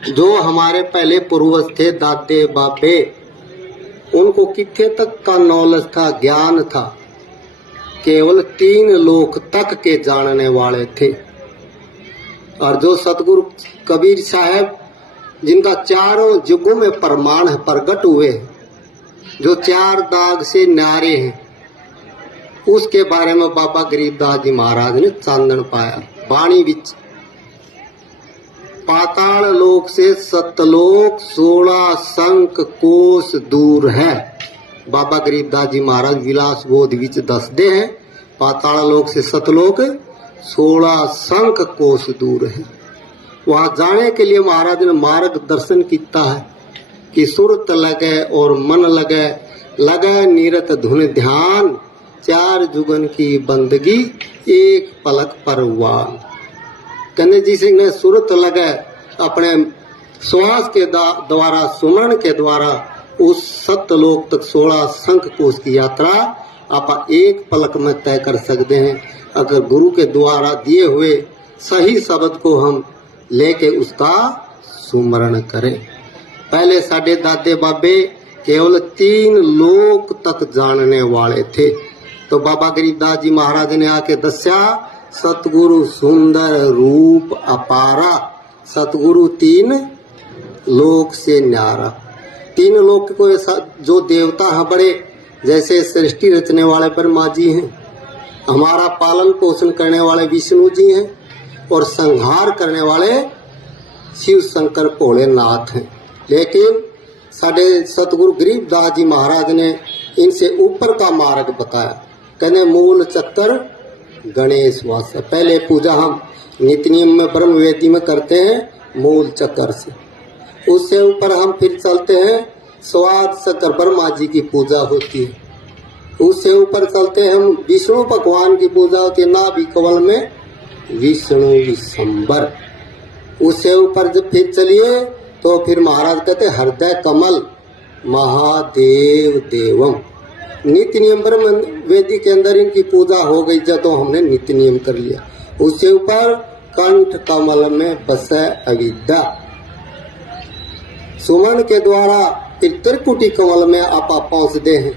जो हमारे पहले पूर्वज थे, दादे बाबे, उनको कितने तक का नॉलेज था, ज्ञान था। केवल 3 लोक तक के जानने वाले थे। और जो सतगुरु कबीर साहब, जिनका चारों युगों में प्रमाण प्रकट हुए, जो 4 दाग से न्यारे हैं, उसके बारे में बाबा गरीबदास जी महाराज ने चांदन पाया। वाणी विच पाताल लोक से सतलोक 16 संख कोस दूर है। बाबा गरीबदास जी महाराज विलास बोध विच दसदे हैं, पाताल लोक से सतलोक 16 संख कोस दूर है। वहां जाने के लिए महाराज ने मार्गदर्शन किया है कि सुरत लगे और मन लगे, लगे निरत धुन ध्यान, 4 जुगन की बंदगी एक पलक परवान। कहने जी सिंह ने सुरत लगे, अपने श्वास के द्वारा, सुमरण के द्वारा उस सतलोक तक 16 संख कोस की यात्रा आप एक पलक में तय कर सकते हैं, अगर गुरु के द्वारा दिए हुए सही शब्द को हम लेके उसका सुमरण करें। पहले साडे दादे बाबे केवल 3 लोक तक जानने वाले थे। तो बाबा गरीबदास जी महाराज ने आके दस्या, सतगुरु सुंदर रूप अपारा, सतगुरु 3 लोक से न्यारा। 3 लोक को जो देवता हैं बड़े, जैसे सृष्टि रचने वाले ब्रह्मा जी हैं, हमारा पालन पोषण करने वाले विष्णु जी हैं, और संहार करने वाले शिव शंकर भोलेनाथ हैं। लेकिन साडे सतगुरु गरीबदास जी महाराज ने इनसे ऊपर का मार्ग बताया। कहने मूल चक्कर गणेश वास। पहले पूजा हम नित्य नियम में ब्रह्म वेदी में करते हैं मूल चक्कर से, उससे ऊपर हम फिर चलते हैं स्वाद शक्कर ब्रह्मा जी की पूजा होती है, उससे ऊपर चलते हैं हम विष्णु भगवान की पूजा होती है, नाभि कमल में विष्णु विशंबर। उससे ऊपर जब फिर चलिए तो फिर महाराज कहते हृदय कमल महादेव देवम। नित्य नियम ब्रह्म वेदी के अंदर इनकी पूजा हो गई जब तो हमने नित्य नियम कर लिया। उससे ऊपर कंठ कमल में बसे अविद्या, सुमन के द्वारा फिर त्रिकुटी कमल में आप पहुंचते हैं।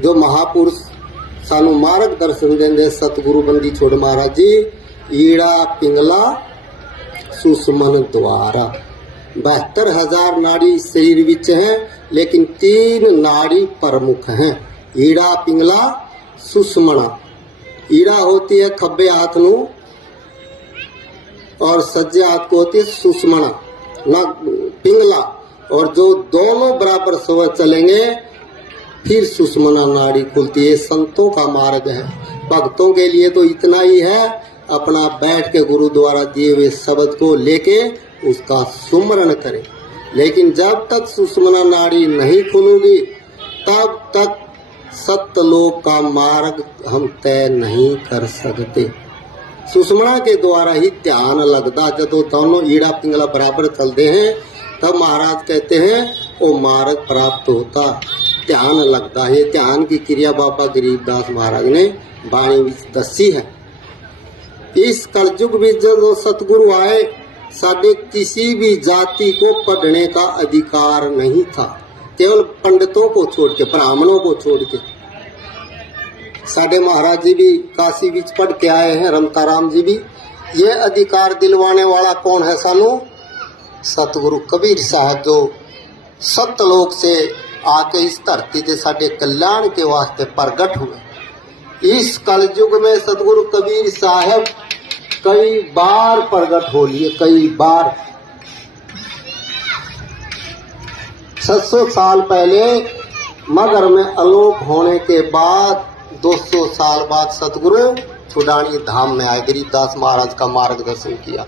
जो महापुरुष सानू मार्गदर्शन देंगे सतगुरु बंदी छोड़ महाराज जी, ईड़ा पिंगला सुषमन द्वारा। 72,000 नाड़ी शरीर विच हैं, लेकिन 3 नाड़ी प्रमुख हैं, ईड़ा पिंगला सुषमना। ईड़ा होती है खब्बे हाथ नू और सज्जे हाथ को होती है सुषमना ना पिंगला, और जो दोनों बराबर सव चलेंगे फिर सुषमना नाड़ी खुलती है। संतों का मार्ग है। भक्तों के लिए तो इतना ही है, अपना बैठ के गुरु द्वारा दिए हुए शब्द को लेके उसका सुमरण करें। लेकिन जब तक सुषमना नाड़ी नहीं खुलेगी तब तक सत्यलोक का मार्ग हम तय नहीं कर सकते। सुषमना के द्वारा ही ध्यान लगता, जब दोनों ईड़ा पिंगला बराबर चलते हैं तब महाराज कहते हैं वो मार्ग प्राप्त होता, ध्यान लगता है। ध्यान की क्रिया बाबा गरीबदास महाराज ने वाणी में दसी है। इस कलयुग में जो सतगुरु आए, साडे किसी भी जाति को पढ़ने का अधिकार नहीं था, केवल पंडितों को छोड़ के, ब्राह्मणों को छोड़ के। साडे महाराज जी भी काशी बीच पढ़ के आए हैं, रमताराम जी भी। ये अधिकार दिलवाने वाला कौन है सानू? सतगुरु कबीर साहब, जो सतलोक से आके इस धरती के साडे कल्याण के वास्ते प्रगट हुए। इस कलयुग में सतगुरु कबीर साहब कई बार प्रगट हो लिए, कई बार। 700 साल पहले मगर में आलोक होने के बाद 200 साल बाद सतगुरु छुडानी धाम में आए, गरीबदास महाराज का मार्गदर्शन किया।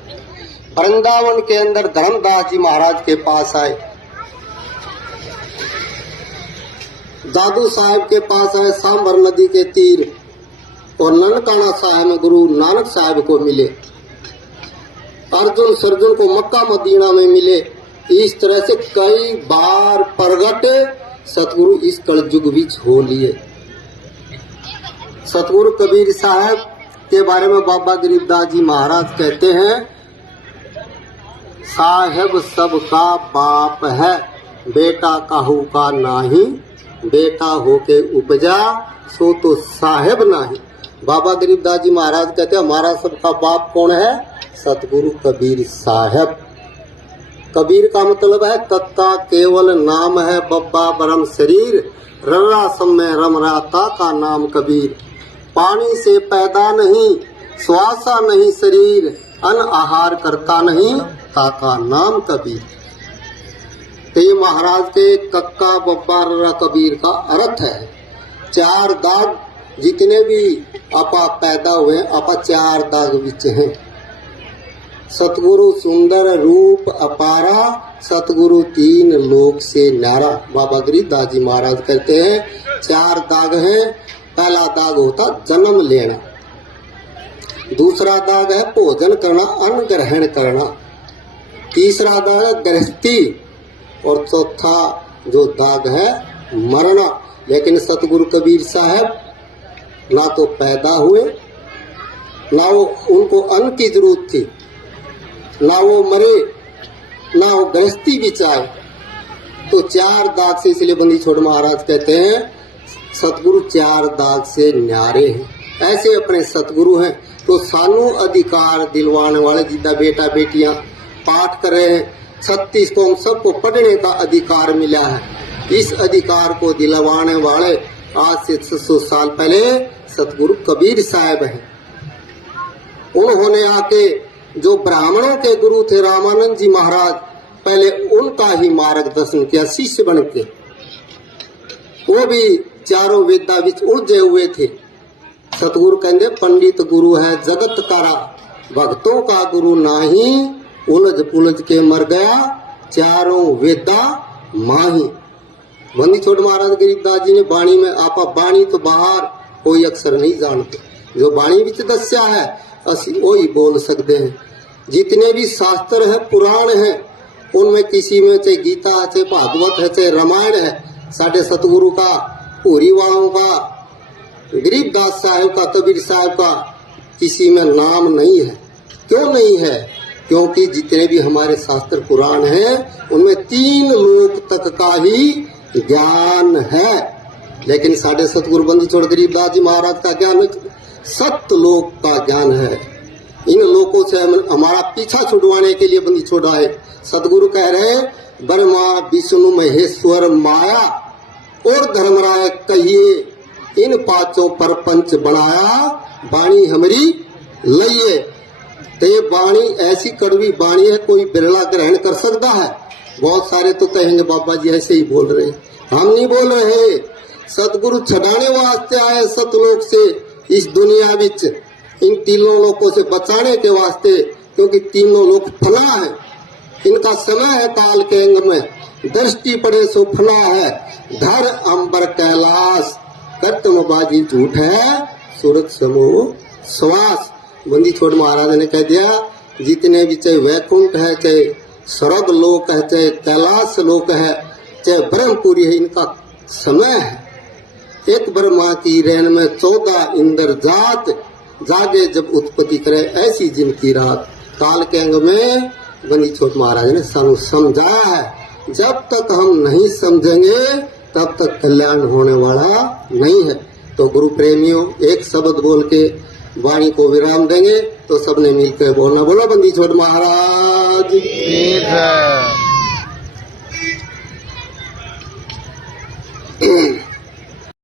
वृंदावन के अंदर धर्मदास जी महाराज के पास आए, दादू साहब के पास आए, सांबर नदी के तीर, और ननकाना साहब में गुरु नानक साहब को मिले। अर्जुन सर्जुन को मक्का मदीना में मिले। इस तरह से कई बार प्रगट सतगुरु इस कलयुग बीच हो लिए। सतगुरु कबीर साहब के बारे में बाबा गरीबदास जी महाराज कहते हैं, साहेब सबका बाप है, बेटा काहू का नाही, बेटा होके उपजा सो तो साहेब नाही। बाबा गरीबदास जी महाराज कहते हैं हमारा सबका बाप कौन है? सतगुरु कबीर साहब। कबीर का मतलब है तत्ता केवल नाम है, बब्बा बरम शरीर, रर्रा समय रम राता का नाम कबीर। पानी से पैदा नहीं, श्वासा नहीं शरीर, अन्न आहार करता नहीं, ताका नाम कबीर। तो ये महाराज के कक्का बब्बा रर्रा कबीर का अर्थ है। चार दाग जितने भी आपा पैदा हुए आपा चार दाग विच हैं। सतगुरु सुंदर रूप अपारा, सतगुरु तीन लोक से न्यारा। बाबा गरीबदास जी महाराज कहते हैं चार दाग हैं। पहला दाग होता जन्म लेना, दूसरा दाग है भोजन करना, अन्न ग्रहण करना, तीसरा दाग है गृहस्थी और चौथा जो दाग है मरना। लेकिन सतगुरु कबीर साहब ना तो पैदा हुए, ना वो उनको अन्न की जरूरत थी, ना वो मरे, ना वो गृहस्थी बिचाए। तो चार दाग से, इसलिए बंदी छोड़ महाराज कहते हैं सतगुरु चार दाग से न्यारे हैं। ऐसे अपने सतगुरु हैं। तो सानू अधिकार दिलवाने वाले जितना बेटा बेटियां पाठ कर रहे हैं, 36 कौम सबको पढ़ने का अधिकार मिला है। इस अधिकार को दिलवाने वाले आज से 600 साल पहले सतगुरु कबीर साहब हैं। उन्होंने आके जो ब्राह्मणों के गुरु थे रामानंद जी महाराज, पहले उनका ही मार्गदर्शन किया शिष्य बन के। वो भी चारों वेदा विच उलझे हुए थे। सतगुरु कहते पंडित गुरु है जगत कारा, भक्तों का गुरु नाही, उलझ पुलझ के मर गया चारों वेदा माही। बंदी छोड़ महाराज गरीबदास जी ने बाणी में आपा बाणी तो बाहर कोई अक्षर नहीं जानते, जो बाणी विच दस्या है असी वही बोल सकते हैं। जितने भी शास्त्र है पुराण है उनमें किसी में चाहे गीता है, चाहे भागवत है, चाहे रामायण है, साढ़े सतगुरु का, पूरी वालों का, गरीबदास साहब का, कबीर साहब का किसी में नाम नहीं है। क्यों नहीं है? क्योंकि जितने भी हमारे शास्त्र पुराण हैं उनमें 3 लोक तक का ही ज्ञान है। लेकिन साढ़े सतगुरु बंदी छोड़ गरीबदास जी महाराज का ज्ञान सत्य लोक का ज्ञान है। इन लोकों से हमारा पीछा छुड़वाने के लिए बंदी छोड़ा है। सतगुरु कह रहे ब्रह्मा विष्णु महेश्वर माया और धर्मराय कहिए, इन पांचों पर पंच बनाया, वाणी हमारी लइए। तो ये वाणी ऐसी कड़वी वाणी है, कोई बिरला ग्रहण कर सकता है। बहुत सारे तो कहेंगे बाबा जी ऐसे ही बोल रहे, हम नहीं बोल रहे। सतगुरु छड़ाने वास्ते आए सतलोक से इस दुनिया विच, इन तीनों लोगों से बचाने के वास्ते, क्योंकि तीनों लोग फना है। इनका समय है काल के अंग में, दृष्टि पड़े सो फना है। धर अंबर कैलाश, कर्तम बाजी झूठ है, सूरत समूह श्वास। बंदी छोड़ महाराज ने कह दिया जितने भी चाहे वैकुंठ है, चाहे स्वर्ग लोक है, चाहे कैलाश लोक है, चाहे ब्रह्मपुरी है, इनका समय है। एक ब्रह्मा की रैन में 14 इंद्र जात, जागे जब उत्पत्ति करे ऐसी जिनकी रात। काल के अंग में बंदी छोट महाराज ने सानू समझाया है। जब तक हम नहीं समझेंगे तब तक कल्याण होने वाला नहीं है। तो गुरु प्रेमियों एक शब्द बोल के वाणी को विराम देंगे। तो सबने मिलकर बोलना, बोलो बंदी छोट महाराज।